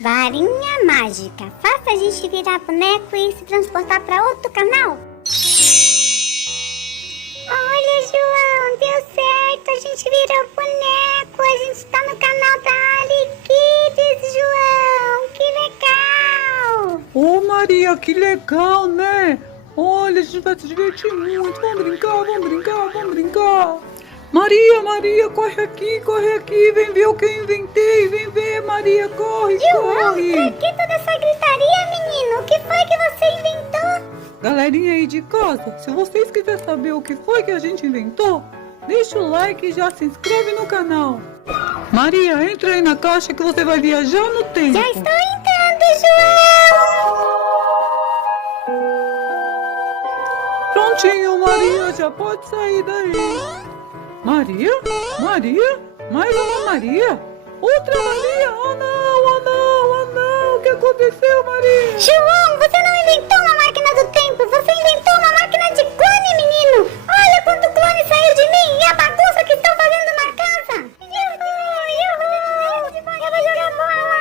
Varinha mágica. Faça a gente virar boneco e se transportar para outro canal. Olha, João, deu certo. A gente virou boneco. A gente tá no canal da Ali Kids, João. Que legal. Ô Maria, que legal, né? Olha, a gente vai se divertir muito. Vamos brincar, vamos brincar, vamos brincar. Maria, corre aqui. Vem ver o que eu inventei. Vem ver, Maria, corre, João, corre. pra que toda essa gritaria, menino? O que foi que você inventou? Galerinha aí de casa, se vocês quiserem saber o que foi que a gente inventou, deixa o like e já se inscreve no canal. Maria, entra aí na caixa que você vai viajar no tempo. Já estou entrando, João. Prontinho, Maria, já pode sair daí. Maria? Mais uma Maria? Outra Maria? Oh não, o que aconteceu, Maria? João, você não inventou uma máquina do tempo, você inventou uma máquina de clone, menino! Olha quanto clone saiu de mim e a bagunça que estão fazendo na casa! Uhul! Eu vou jogar bola!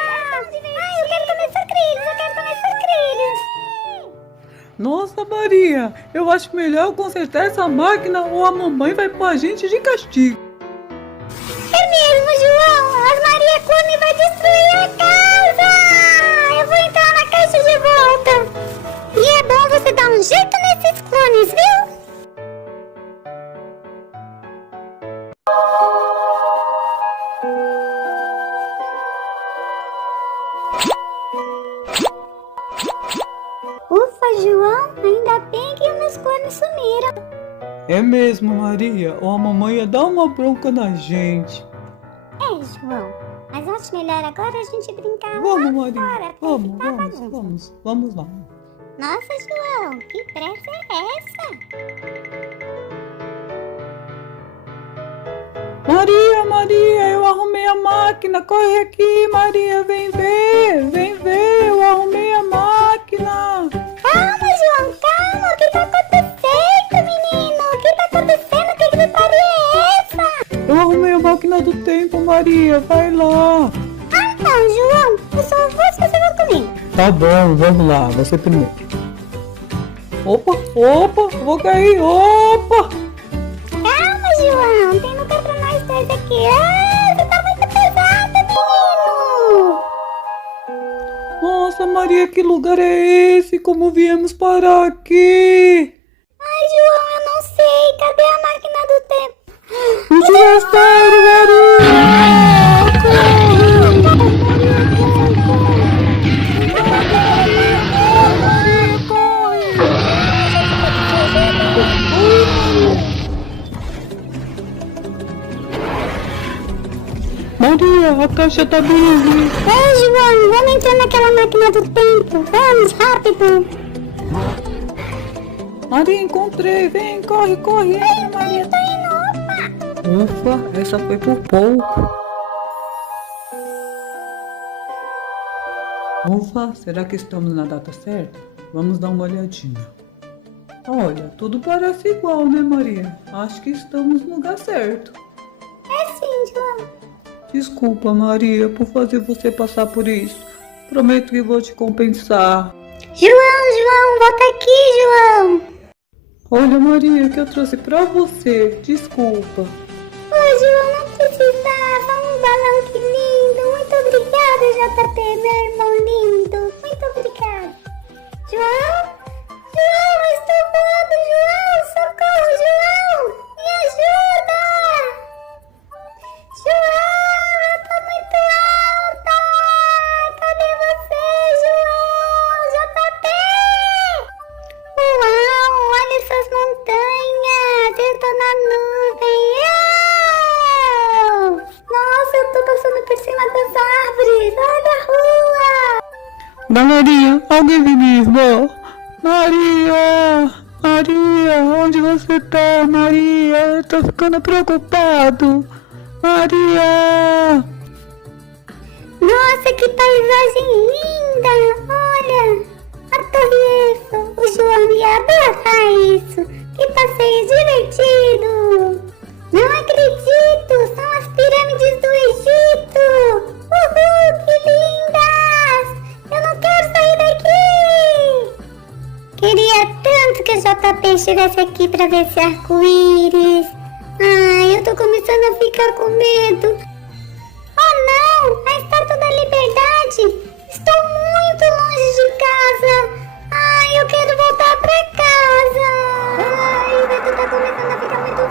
Ai, eu quero comer sucrilhos, Nossa, Maria, eu acho melhor eu consertar essa máquina ou a mamãe vai pôr a gente de castigo. É mesmo, João! As Maria Clone vai destruir a casa! Eu vou entrar na caixa de volta! E é bom você dar um jeito nesses clones, viu? Ufa, João, ainda bem que os meus clones sumiram. É mesmo, Maria, ou a mamãe ia dar uma bronca na gente. É, João, mas acho melhor agora a gente brincar Vamos, lá Maria, fora. pra evitar bagunça. vamos lá. Nossa, João, que pressa é essa? Maria, eu arrumei a máquina, corre aqui, Maria, vem ver, eu arrumei a máquina. Calma, João, calma. O que tá acontecendo, menino? O que tá acontecendo? Que gritaria é essa? Eu arrumei a máquina do tempo, Maria, vai lá. Ah, não, João. Eu só vou se você for comigo. Tá bom, vamos lá, você primeiro. Opa, vou cair, opa. Calma, João. Tem lugar pra nós dois aqui. Ah, você tá muito pesado, menino. Nossa, Maria, que lugar é esse? Como viemos parar aqui? Ai, João, eu não sei. Cadê a máquina do tempo? O dinossauro, Maria, a caixa tá busy. Ei, João, vamos entrar naquela máquina do tempo. Vamos, rápido. Maria, encontrei. Vem, corre. Ai, Maria, tô indo. Ufa, essa foi por pouco. Ufa, será que estamos na data certa? Vamos dar uma olhadinha. Olha, tudo parece igual, né, Maria? Acho que estamos no lugar certo. É sim, João. Desculpa, Maria, por fazer você passar por isso. Prometo que vou te compensar. João, volta aqui, João. Olha, Maria, que eu trouxe pra você. Desculpa. Oi, João, não precisava. Um balão, que lindo. Muito obrigada, JP, meu irmão lindo. Muito obrigada. João, eu estou voando, João. Socorro, João. Me ajuda. João, eu tô muito alta. Cadê você, João? JP. Uau, olha essas montanhas. Eu tô na nuvem. Uau! Nossa, eu tô passando por cima das árvores. Olha a rua. Galerinha, alguém me liga. Maria, onde você tá, Maria? Eu tô ficando preocupado. Maria! Nossa, que paisagem linda. Olha, a Torre Eiffel. O João ia adorar isso. Que passeio divertido. Não acredito, são as pirâmides do Egito. Uhul, que lindas. JP estivesse aqui pra ver esse arco-íris. Ai, eu tô começando a ficar com medo. Oh não, a Estátua da Liberdade. Estou muito longe de casa. Ai, eu quero voltar pra casa. Ai, o vento tá começando a ficar muito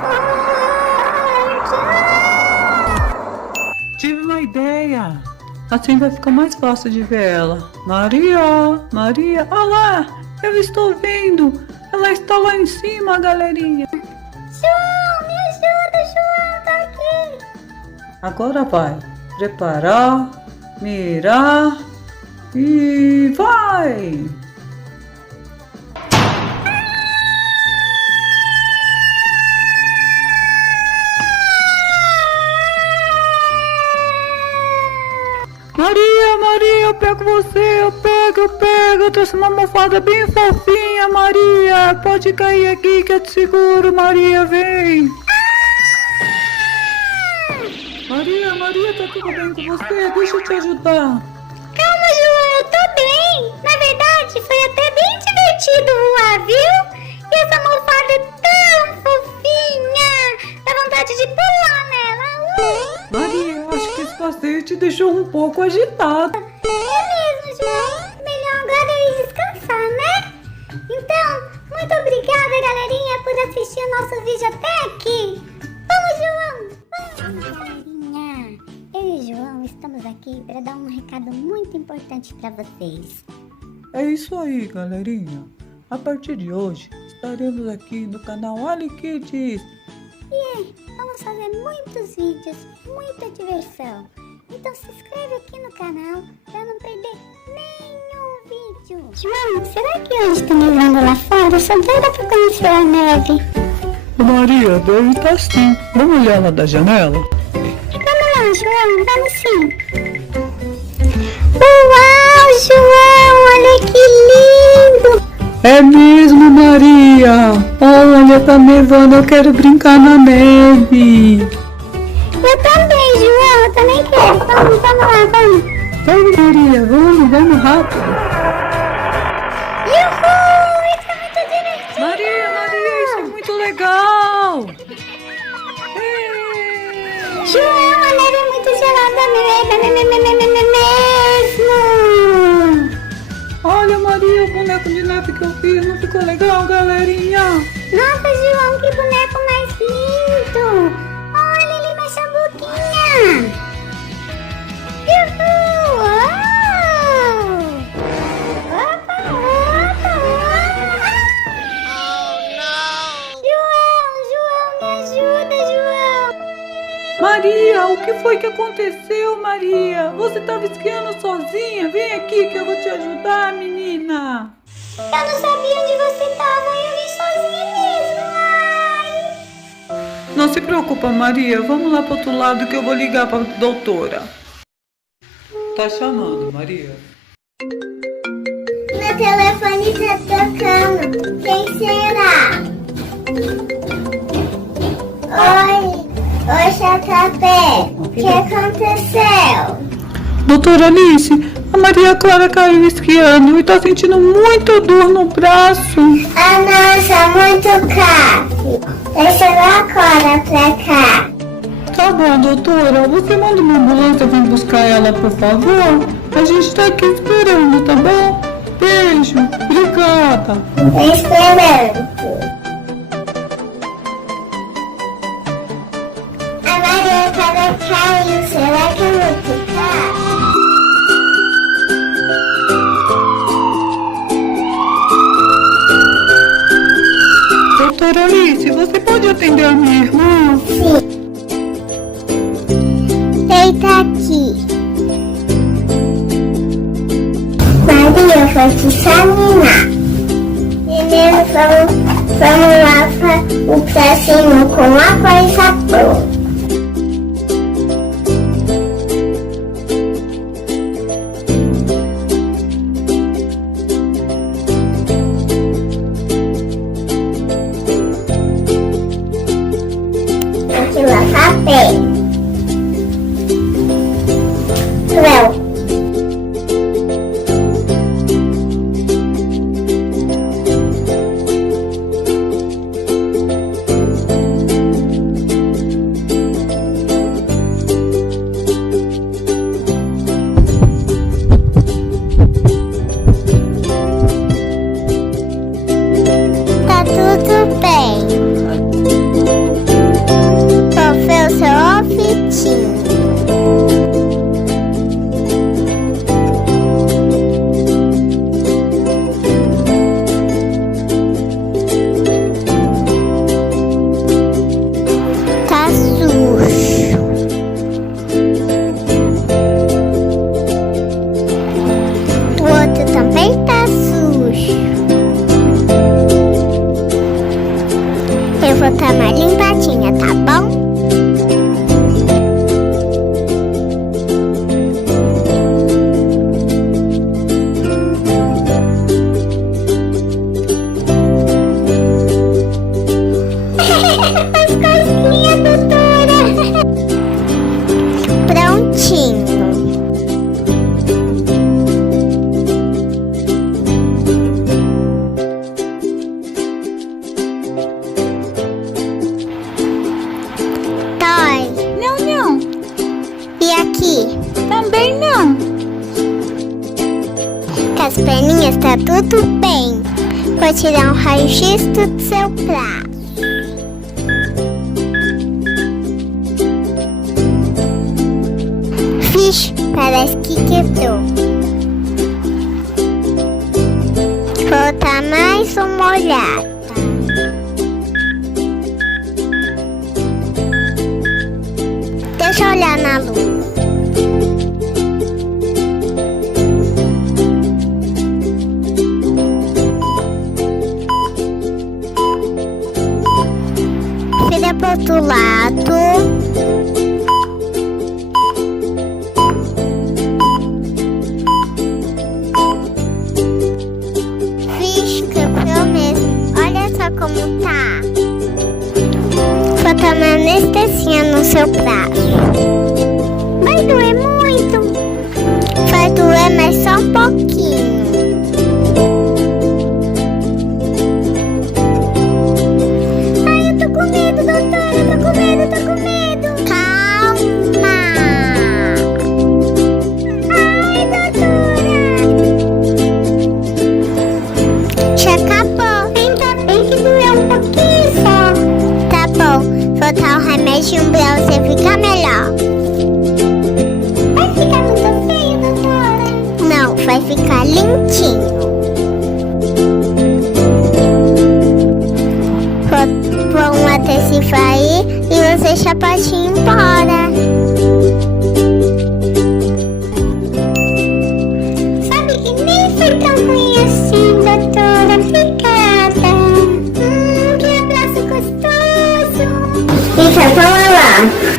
forte. Tive uma ideia. Assim vai ficar mais fácil de ver ela. Maria, Maria, olha lá, eu estou vendo. Ela está lá em cima, galerinha. João, me ajuda, João, tá aqui. Agora vai. Preparar, mirar e vai! Maria, Maria, eu pego você, eu pego. Eu trouxe uma almofada bem fofinha, Maria. Pode cair aqui que eu te seguro, Maria, vem. Maria, Maria, tá tudo bem com você? Deixa eu te ajudar. Calma, João, eu tô bem. Na verdade, foi até bem divertido voar, viu? E essa almofada é tão fofinha. Dá vontade de pular nela. Maria, acho que esse passeio te deixou um pouco agitada. É mesmo, João. Melhor agora eu ir descansar, né? Então, muito obrigada, galerinha, por assistir o nosso vídeo até aqui. Vamos, João. Vamos, galerinha. Eu e o João estamos aqui para dar um recado muito importante para vocês. É isso aí, galerinha. A partir de hoje, estaremos aqui no canal Ali Kids. Vamos fazer muitos vídeos, muita diversão. Então se inscreve aqui no canal para não perder nenhum vídeo. João, será que hoje tá nevando lá fora? Só dá pra conhecer a neve. Maria, deve estar sim. Vamos olhar lá da janela? Vamos lá, João, vamos sim. Uau, João, olha que lindo. É mesmo, Maria. Olha, tá nevando, eu quero brincar na neve. Eu também, João, eu também quero. Vamos lá, vamos. Vamos, Maria, vamos rápido. Uhul, isso é muito divertido. Maria, isso é muito legal. João, a neve é muito gelada mesmo. Olha, Maria, o boneco de neve que eu fiz, não ficou legal, galerinha? Nossa, João, que boneco mais lindo. Olha, ele mexe a boquinha. Uhul, uau. Opa. João, me ajuda, João. Maria, o que foi que aconteceu, Maria? Você estava esquiando sozinha? Vem aqui que eu vou te ajudar, menina. Eu não sabia onde você estava, eu vim sozinha mesmo. Ai. Não se preocupa, Maria. Vamos lá pro outro lado que eu vou ligar pra doutora. Tá chamando, Maria. Meu telefone tá tocando. Quem será? Oi, JP. O que aconteceu? Doutora Alice, a Maria Clara caiu esquiando e tá sentindo muita dor no braço. Ah, nossa, muito caro. Deixa eu agora pra cá. Tá bom, doutora. Você manda uma ambulância vir buscar ela, por favor? A gente tá aqui esperando, tá bom? Beijo. Obrigada. Tô esperando. A Maria Clara caiu. Será que é muito caro? Doutora Alice, você pode atender a minha irmã? Sim. Deita aqui. Maria, vou te examinar. Primeiro vamos lá para o pracinho com água e sabão. Tem que lavar bem. Pronto. as perninhas, tá tudo bem. Vou tirar um raio-x do seu braço. Vixe, parece que quebrou. Vou dar mais uma olhada. Deixa eu olhar na luz. Vira pro outro lado. Vixe, quebrou mesmo. Olha só como tá. Vou tomar anestesia no seu braço. Vai doer muito. Vai doer, mas só um pouquinho. Ai, eu tô com medo, doutora. Eu tô com medo. Calma. Ai, doutora. Já acabou. Ainda bem que doeu um pouquinho só. Tá bom, vou dar um remédio pra você ficar melhor. Vai ficar muito feio, doutora? Não, vai ficar limpinho. Vou um adesivo aí e você já pode ir embora. Sabe que nem foi tão ruim assim, doutora. Obrigada. Que abraço gostoso. Então, vamos lá.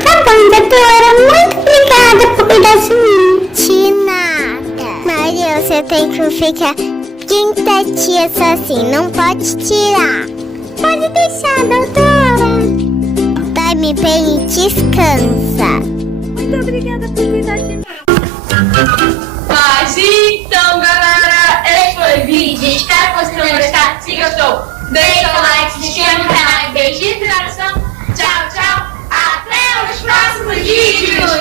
Tá bom, doutora. Muito obrigada por cuidar de mim. De nada. Maria, você tem que ficar 30 dias assim. Não pode tirar. Pode deixar, doutora. Dorme bem e descansa. Muito obrigada por cuidar de mim. Mas então, galera, esse foi o vídeo. Espero que vocês tenham gostado. Se gostou, deixa o like, se inscreva no canal. Beijinho de coração. Tchau, tchau. Até os próximos vídeos.